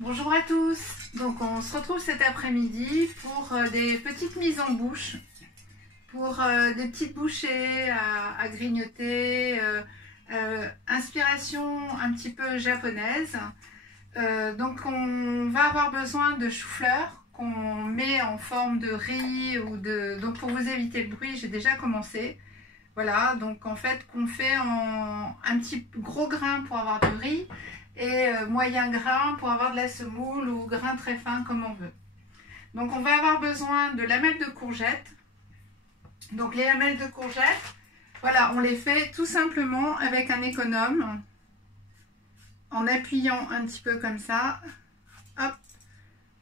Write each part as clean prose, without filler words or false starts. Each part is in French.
Bonjour à tous, donc on se retrouve cet après-midi pour des petites mises en bouche, pour des petites bouchées à grignoter, inspiration un petit peu japonaise. Donc on va avoir besoin de chou-fleur qu'on met en forme de riz ou de... Donc pour vous éviter le bruit, j'ai déjà commencé. Voilà, donc en fait qu'on fait en un petit gros grain pour avoir du riz et moyen grain pour avoir de la semoule ou grain très fin comme on veut. Donc on va avoir besoin de lamelles de courgettes. Donc les lamelles de courgettes, voilà, on les fait tout simplement avec un économe en appuyant un petit peu comme ça. Hop,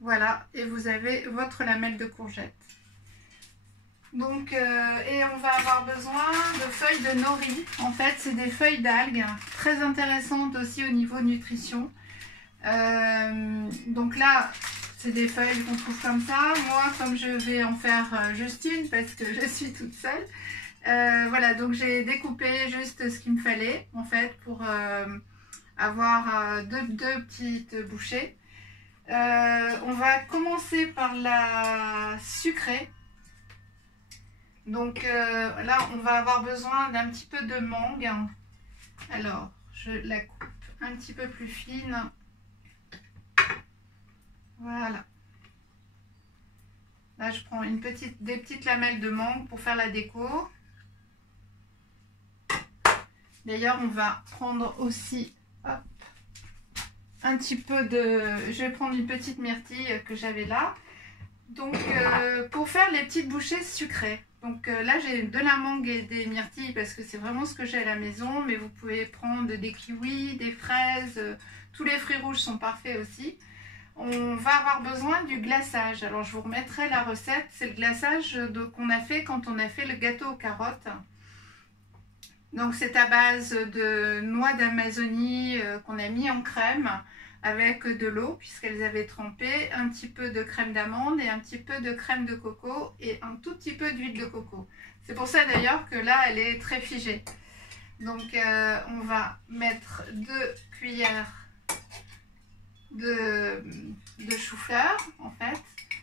voilà, et vous avez votre lamelle de courgette. Donc, et on va avoir besoin de feuilles de nori. En fait, c'est des feuilles d'algues, très intéressantes aussi au niveau nutrition. Donc là, c'est des feuilles qu'on trouve comme ça. Moi, comme je vais en faire juste une, parce que je suis toute seule, voilà, donc j'ai découpé juste ce qu'il me fallait, en fait, pour avoir deux petites bouchées. On va commencer par la sucrée. Donc là, on va avoir besoin d'un petit peu de mangue. Alors, je la coupe un petit peu plus fine. Voilà. Là, je prends des petites lamelles de mangue pour faire la déco. D'ailleurs, on va prendre aussi hop, un petit peu de... Je vais prendre une petite myrtille que j'avais là. Donc, pour faire les petites bouchées sucrées. Donc là, j'ai de la mangue et des myrtilles parce que c'est vraiment ce que j'ai à la maison. Mais vous pouvez prendre des kiwis, des fraises. Tous les fruits rouges sont parfaits aussi. On va avoir besoin du glaçage. Alors, je vous remettrai la recette. C'est le glaçage qu'on a fait quand on a fait le gâteau aux carottes. Donc, c'est à base de noix d'Amazonie qu'on a mis en crème avec de l'eau puisqu'elles avaient trempé, un petit peu de crème d'amande et un petit peu de crème de coco et un tout petit peu d'huile de coco. C'est pour ça d'ailleurs que là, elle est très figée. Donc, on va mettre 2 cuillères de chou-fleur en fait.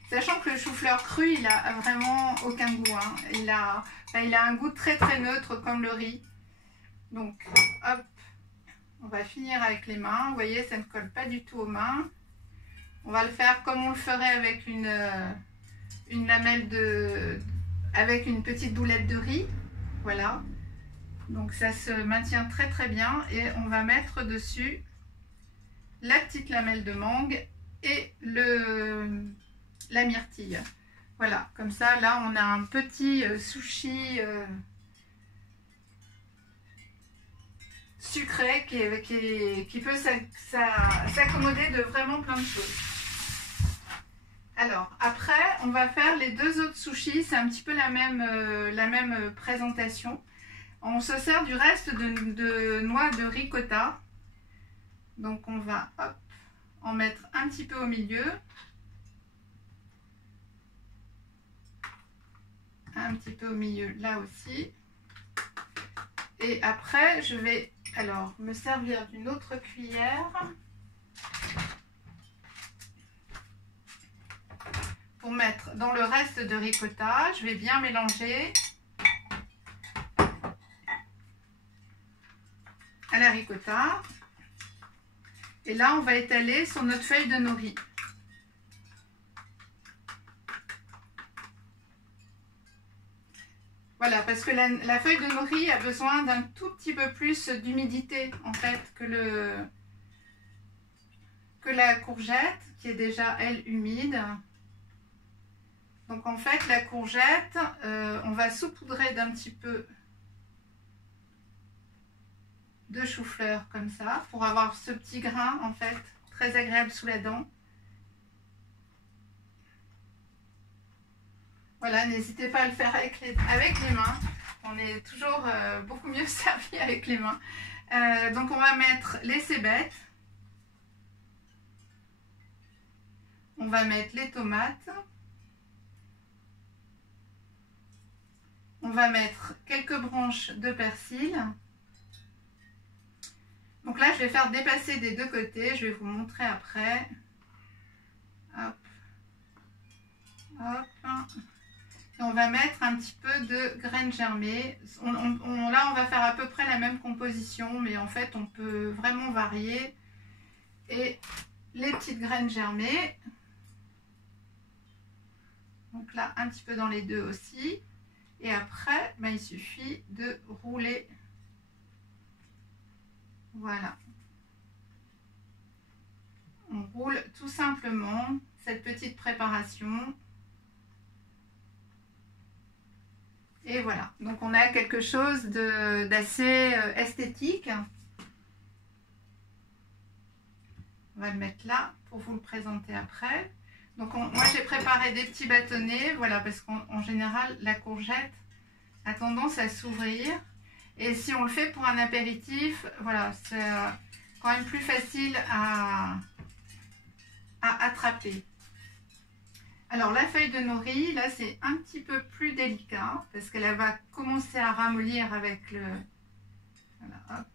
Sachant que le chou-fleur cru, il a vraiment aucun goût. Hein. Il a un goût très très neutre comme le riz. Donc, hop. On va finir avec les mains. Vous voyez, ça ne colle pas du tout aux mains. On va le faire comme on le ferait avec une lamelle avec une petite boulette de riz. Voilà. Donc ça se maintient très très bien. Et on va mettre dessus la petite lamelle de mangue et la myrtille. Voilà. Comme ça, là, on a un petit sushi... sucré qui peut s'accommoder de vraiment plein de choses. Alors après on va faire les 2 autres sushis, c'est un petit peu la même présentation. On se sert du reste de noix de ricotta. Donc on va hop, en mettre un petit peu au milieu. Un petit peu au milieu là aussi. Et après je vais alors me servir d'une autre cuillère pour mettre dans le reste de ricotta. Je vais bien mélanger à la ricotta. Et là, on va étaler sur notre feuille de nori. Voilà, parce que la feuille de nori a besoin d'un tout petit peu plus d'humidité en fait que la courgette qui est déjà elle humide. Donc en fait la courgette, on va saupoudrer d'un petit peu de chou-fleur comme ça pour avoir ce petit grain en fait très agréable sous la dent. Voilà, n'hésitez pas à le faire avec les mains. On est toujours beaucoup mieux servi avec les mains. Donc on va mettre les cébettes. On va mettre les tomates. On va mettre quelques branches de persil. Donc là, je vais faire dépasser des 2 côtés. Je vais vous montrer après. Hop. Hop. Et on va mettre un petit peu de graines germées. Là, on va faire à peu près la même composition, mais en fait, on peut vraiment varier. Et les petites graines germées. Donc là, un petit peu dans les deux aussi. Et après, ben, il suffit de rouler. Voilà. On roule tout simplement cette petite préparation. Et voilà. Donc on a quelque chose d'assez esthétique. On va le mettre là pour vous le présenter après. Donc moi j'ai préparé des petits bâtonnets, voilà, parce qu'en général la courgette a tendance à s'ouvrir. Et si on le fait pour un apéritif, voilà, c'est quand même plus facile à attraper. Alors la feuille de nori, là c'est un petit peu plus délicat, parce qu'elle va commencer à ramollir avec le... Voilà, hop.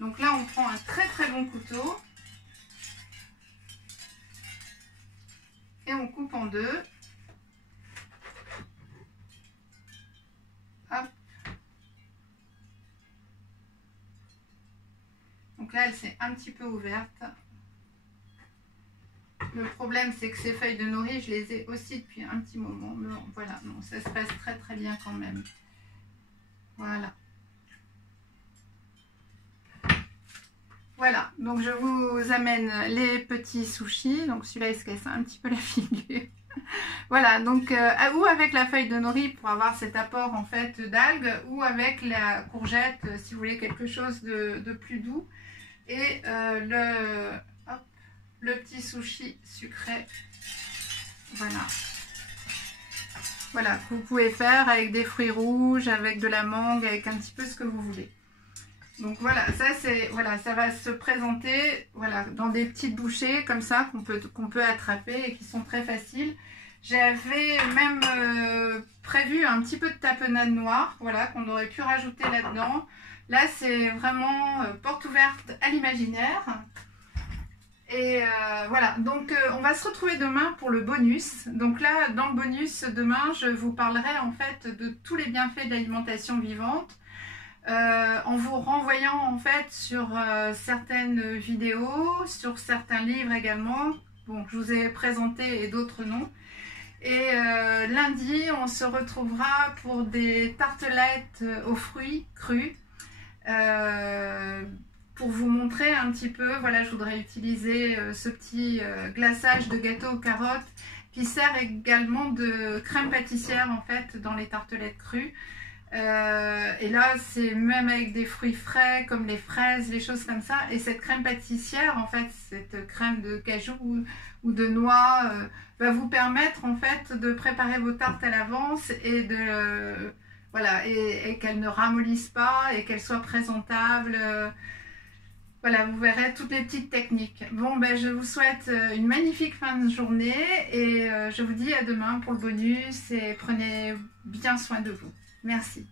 Donc là on prend un très très bon couteau. Et on coupe en deux. Hop. Donc là, elle s'est un petit peu ouverte. Le problème, c'est que ces feuilles de nori, je les ai aussi depuis un petit moment. Mais bon, voilà, non, ça se passe très très bien quand même. Voilà. Voilà, donc je vous amène les petits sushis. Donc celui-là, il se casse un petit peu la figure. Voilà, donc ou avec la feuille de nori pour avoir cet apport en fait d'algues, ou avec la courgette si vous voulez quelque chose de plus doux. Et le petit sushi sucré. Voilà. Voilà, que vous pouvez faire avec des fruits rouges, avec de la mangue, avec un petit peu ce que vous voulez. Donc voilà, ça c'est voilà, ça va se présenter voilà dans des petites bouchées comme ça qu'on peut attraper et qui sont très faciles. J'avais même prévu un petit peu de tapenade noire, voilà, qu'on aurait pu rajouter là-dedans. Là c'est vraiment porte ouverte à l'imaginaire. Et voilà, donc on va se retrouver demain pour le bonus. Donc là, dans le bonus, demain, je vous parlerai en fait de tous les bienfaits de l'alimentation vivante. En vous renvoyant en fait sur certaines vidéos, sur certains livres également, bon, que je vous ai présenté et d'autres non. Et lundi, on se retrouvera pour des tartelettes aux fruits crus. Pour vous montrer un petit peu, voilà, je voudrais utiliser ce petit glaçage de gâteau aux carottes qui sert également de crème pâtissière en fait dans les tartelettes crues. Et là c'est même avec des fruits frais comme les fraises, les choses comme ça, et cette crème pâtissière en fait, cette crème de cajou ou de noix va vous permettre en fait de préparer vos tartes à l'avance et de voilà, et qu'elles ne ramollissent pas et qu'elles soient présentables. Voilà, vous verrez toutes les petites techniques. Bon, ben, je vous souhaite une magnifique fin de journée et je vous dis à demain pour le bonus et prenez bien soin de vous. Merci.